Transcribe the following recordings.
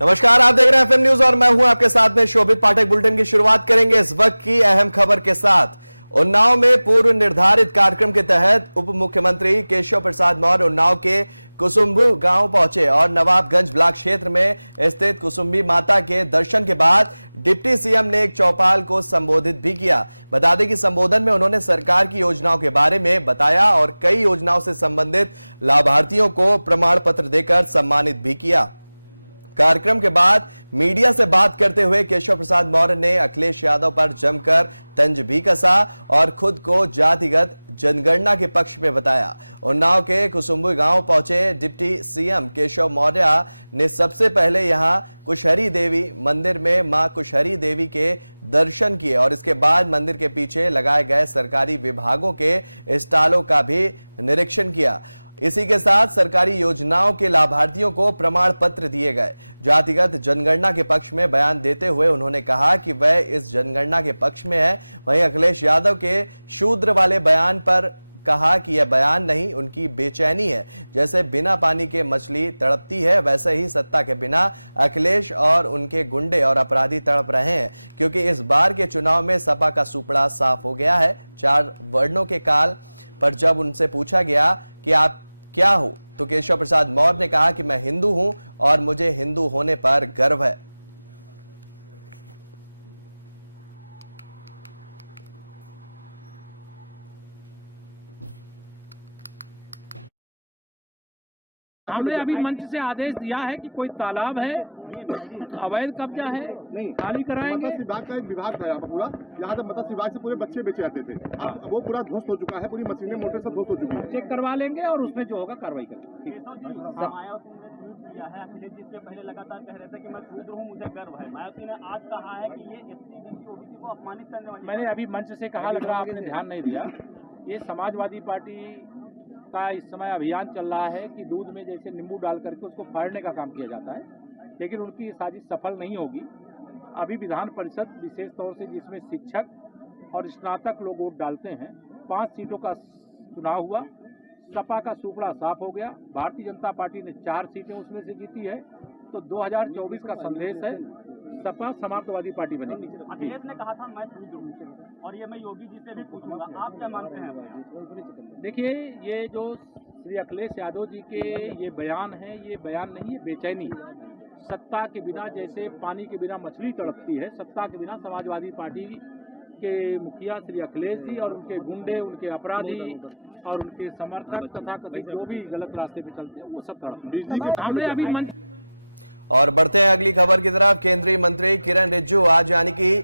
नमस्कार, आप देख रहे हैं एफएम न्यूज और मैं हूं आपके साथ में शोभित पाठक। बुलेटिन की शुरुआत करेंगे इस वक्त की अहम खबर के साथ। उन्नाव में पूर्व निर्धारित कार्यक्रम के तहत उप मुख्यमंत्री केशव प्रसाद मौर्य उन्नाव के कुसुम्बू गांव पहुंचे और नवाबगंज ब्लॉक क्षेत्र में स्थित कुसुम्बी माता के दर्शन के बाद डिप्टी सीएम ने एक चौपाल को संबोधित भी किया। बता दें कि संबोधन में उन्होंने सरकार की योजनाओं के बारे में बताया और कई योजनाओं से संबंधित लाभार्थियों को प्रमाण पत्र देकर सम्मानित भी किया। कार्यक्रम के बाद मीडिया से बात करते हुए केशव प्रसाद मौर्य ने अखिलेश यादव पर जमकर तंज भी कसा और खुद को जातिगत जनगणना के पक्ष में बताया। उन्नाव के कुसुम्बू गांव पहुंचे डिप्टी सीएम केशव मौर्य ने सबसे पहले यहां कुशहरी देवी मंदिर में मां कुशहरी देवी के दर्शन किए और इसके बाद मंदिर के पीछे लगाए गए सरकारी विभागों के स्टॉलों का भी निरीक्षण किया। इसी के साथ सरकारी योजनाओं के लाभार्थियों को प्रमाण पत्र दिए गए। जातिगत जनगणना के पक्ष में बयान देते हुए उन्होंने कहा कि वह इस जनगणना के पक्ष में है। वहीं अखिलेश यादव के शूद्र वाले बयान पर कहा कि यह बयान नहीं, उनकी बेचैनी है। जैसे बिना पानी के मछली तड़पती है, वैसे ही सत्ता के बिना अखिलेश और उनके गुंडे और अपराधी तड़प रहे हैं, क्योंकि इस बार के चुनाव में सपा का सुपड़ा साफ हो गया है। 4 वर्णों के काल पर जब उनसे पूछा गया कि आप क्या हो, तो केशव प्रसाद मौर्य ने कहा कि मैं हिंदू हूं और मुझे हिंदू होने पर गर्व है। हमने अभी मंच से आदेश दिया है कि कोई तालाब है, अवैध कब्जा है, नहीं खाली कराएंगे। मत्स्य विभाग का एक विभाग था यहाँ पर पूरा, यहाँ तक मत्स्य विभाग से पूरे बच्चे बेचे जाते थे। अब वो पूरा ध्वस्त हो चुका है, पूरी मशीनें मोटर से ध्वस्त हो चुकी है। चेक करवा लेंगे और उसमें जो होगा कार्रवाई करेंगे। अखिलेश जी से पहले लगातार कह रहे थे कि मैं शूद्र हूं, मुझे गर्व है। मायावती ने आज कहा है कि ये एससी एसटी ओबीसी को अपमानित करने वाली। मैंने अभी मंच से कहा, लग रहा आपने ध्यान नहीं दिया। ये समाजवादी पार्टी का इस समय अभियान चल रहा है कि दूध में जैसे नींबू डाल करके उसको फाड़ने का काम किया जाता है, लेकिन उनकी साजिश सफल नहीं होगी। अभी विधान परिषद विशेष तौर से जिसमें शिक्षक और स्नातक लोग वोट डालते हैं, 5 सीटों का चुनाव हुआ। सपा का सुपड़ा साफ हो गया। भारतीय जनता पार्टी ने 4 सीटें उसमें से जीती है। तो 2024 का संदेश है, सपा समाजवादी पार्टी बनेगी। अखिलेश ने कहा था मैं शूद्र हूं और ये मैं योगी जी से भी पूछूंगा, आप क्या मानते हैं? देखिए, ये जो श्री अखिलेश यादव जी के ये बयान है, ये बयान नहीं है, बेचैनी। सत्ता के बिना जैसे पानी के बिना मछली तड़पती है, सत्ता के बिना समाजवादी पार्टी के मुखिया श्री अखिलेश जी और उनके गुंडे, उनके अपराधी और उनके समर्थक तथा कथित जो भी गलत रास्ते पे चलते हैं, वो सब तड़पते। हमने अभी मंच और बढ़ते हैं अगली खबर की तरफ। केंद्रीय मंत्री किरण रिजिजू आज यानी कि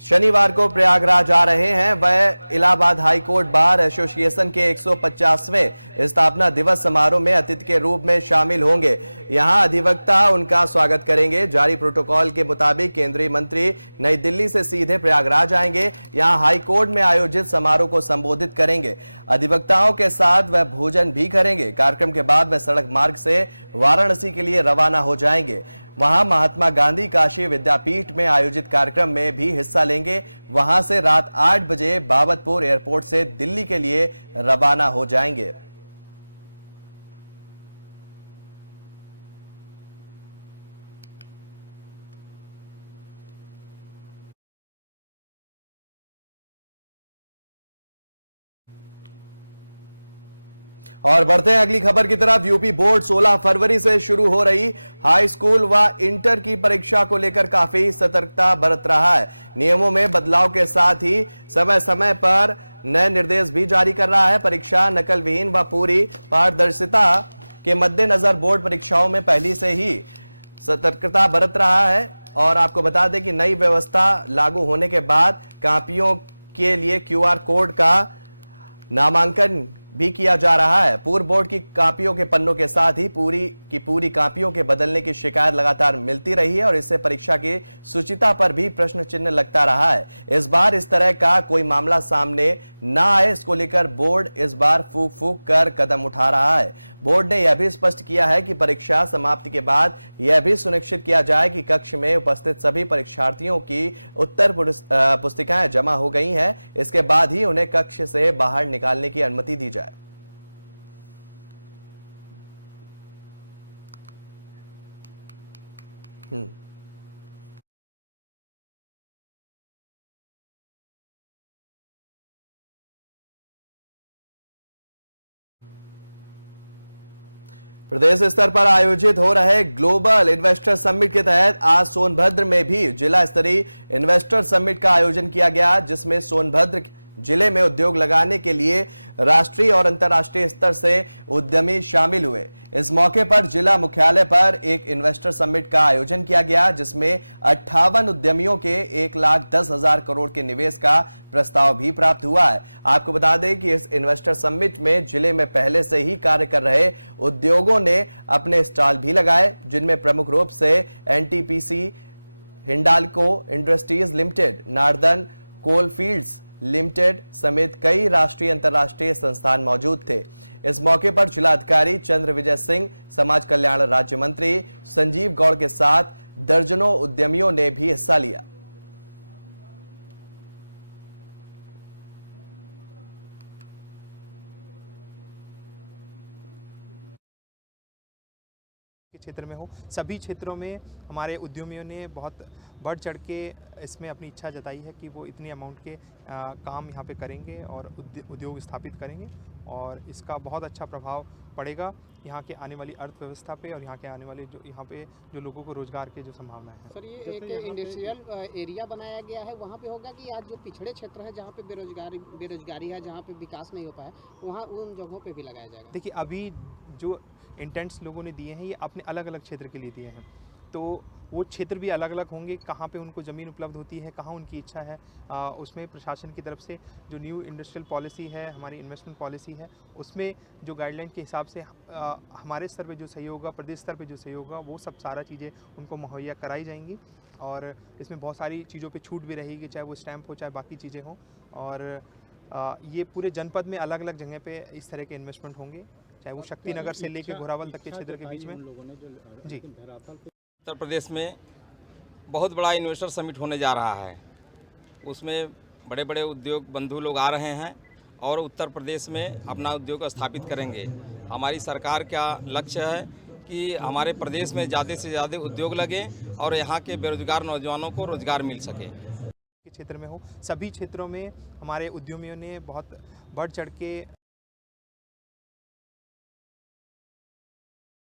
शनिवार को प्रयागराज आ रहे हैं। वह Allahabad high court bar association के 150वें स्थापना दिवस समारोह में अतिथि के रूप में शामिल होंगे। यहां अधिवक्ता उनका स्वागत करेंगे। जारी प्रोटोकॉल के मुताबिक केंद्रीय मंत्री नई दिल्ली से सीधे प्रयागराज आएंगे। यहां हाई कोर्ट में आयोजित समारोह को संबोधित करेंगे। अधिवक्ताओं के साथ वह भोजन भी करेंगे। कार्यक्रम के बाद वह सड़क मार्ग से वाराणसी के लिए रवाना हो जाएंगे। वहां महात्मा गांधी काशी विद्यापीठ में आयोजित कार्यक्रम में भी हिस्सा लेंगे। वहां से रात 8 बजे बाबतपुर एयरपोर्ट से दिल्ली के लिए रवाना हो जाएंगे। और बढ़ते हैं अगली खबर की तरफ। यूपी बोर्ड 16 फरवरी से शुरू हो रही हाई स्कूल व इंटर की परीक्षा को लेकर काफी सतर्कता बरत रहा है। नियमों में बदलाव के साथ ही समय समय पर नए निर्देश भी जारी कर रहा है। परीक्षा नकल विहीन व पूरी पारदर्शिता के मद्देनजर बोर्ड परीक्षाओं में पहले से ही सतर्कता बरत रहा है। और आपको बता दें कि नई व्यवस्था लागू होने के बाद कॉपियों के लिए QR कोड का नामांकन भी किया जा रहा है। पूर्व बोर्ड की कॉपियों के पन्नों के साथ ही पूरी कॉपियों के बदलने की शिकायत लगातार मिलती रही है और इससे परीक्षा की शुचिता पर भी प्रश्न चिन्ह लगता रहा है। इस बार इस तरह का कोई मामला सामने ना आए, इसको लेकर बोर्ड इस बार फूंक फूंक कर कदम उठा रहा है। बोर्ड ने यह भी स्पष्ट किया है कि परीक्षा समाप्ति के बाद यह भी सुनिश्चित किया जाए कि कक्ष में उपस्थित सभी परीक्षार्थियों की उत्तर पुस्तिकाएं जमा हो गई हैं। इसके बाद ही उन्हें कक्ष से बाहर निकालने की अनुमति दी जाए। प्रदेश स्तर पर आयोजित हो रहे ग्लोबल इन्वेस्टर समिट के तहत आज सोनभद्र में भी जिला स्तरीय इन्वेस्टर समिट का आयोजन किया गया, जिसमें सोनभद्र जिले में उद्योग लगाने के लिए राष्ट्रीय और अंतर्राष्ट्रीय स्तर से उद्यमी शामिल हुए। इस मौके पर जिला मुख्यालय पर एक इन्वेस्टर समिट का आयोजन किया गया, जिसमें 58 उद्यमियों के 1,10,000 करोड़ के निवेश का प्रस्ताव भी प्राप्त हुआ है। आपको बता दें कि इस इन्वेस्टर समिट में जिले में पहले से ही कार्य कर रहे उद्योगों ने अपने स्टॉल भी लगाए, जिनमें प्रमुख रूप से NTPC, Hindalco industries limited, northern coalfields limited समेत कई राष्ट्रीय अंतर्राष्ट्रीय संस्थान मौजूद थे। इस मौके पर जिलाधिकारी चंद्र विजय सिंह, समाज कल्याण राज्य मंत्री संजीव गौड़ के साथ दर्जनों उद्यमियों ने भी हिस्सा लिया। क्षेत्र में हो, सभी क्षेत्रों में हमारे उद्यमियों ने बहुत बढ़ चढ़ के इसमें अपनी इच्छा जताई है कि वो इतनी अमाउंट के काम यहाँ पे करेंगे और उद्योग स्थापित करेंगे, और इसका बहुत अच्छा प्रभाव पड़ेगा यहाँ के आने वाली अर्थव्यवस्था पे और यहाँ के आने वाले यहाँ पे जो लोगों को रोजगार के जो संभावना है। सर, ये एक इंडस्ट्रियल एरिया बनाया गया है, वहाँ पे होगा कि आज जो पिछड़े क्षेत्र है जहाँ पे बेरोजगारी है, जहाँ पे विकास नहीं हो पाया, वहाँ उन जगहों पे भी लगाया जाएगा? देखिए, अभी जो इंटेंट्स लोगों ने दिए हैं ये अपने अलग अलग क्षेत्र के लिए दिए हैं, तो वो क्षेत्र भी अलग अलग होंगे, कहाँ पे उनको ज़मीन उपलब्ध होती है, कहाँ उनकी इच्छा है, उसमें प्रशासन की तरफ से जो न्यू इंडस्ट्रियल पॉलिसी है, हमारी इन्वेस्टमेंट पॉलिसी है, उसमें जो गाइडलाइन के हिसाब से हमारे स्तर पे जो सहयोग होगा, प्रदेश स्तर पे जो सहयोग होगा, वो सब सारा चीज़ें उनको मुहैया कराई जाएंगी। और इसमें बहुत सारी चीज़ों पर छूट भी रहेगी, चाहे वो स्टैंप हो, चाहे बाकी चीज़ें हों। और ये पूरे जनपद में अलग अलग जगह पे इस तरह के इन्वेस्टमेंट होंगे, चाहे वो शक्तिनगर से लेकर घोरावल तक के क्षेत्र के बीच में। जी, उत्तर प्रदेश में बहुत बड़ा इन्वेस्टर समिट होने जा रहा है, उसमें बड़े बड़े उद्योग बंधु लोग आ रहे हैं और उत्तर प्रदेश में अपना उद्योग स्थापित करेंगे। हमारी सरकार का लक्ष्य है कि हमारे प्रदेश में ज़्यादा से ज़्यादा उद्योग लगे और यहाँ के बेरोजगार नौजवानों को रोजगार मिल सके। क्षेत्र में हो, सभी क्षेत्रों में हमारे उद्यमियों ने बहुत बढ़ चढ़ के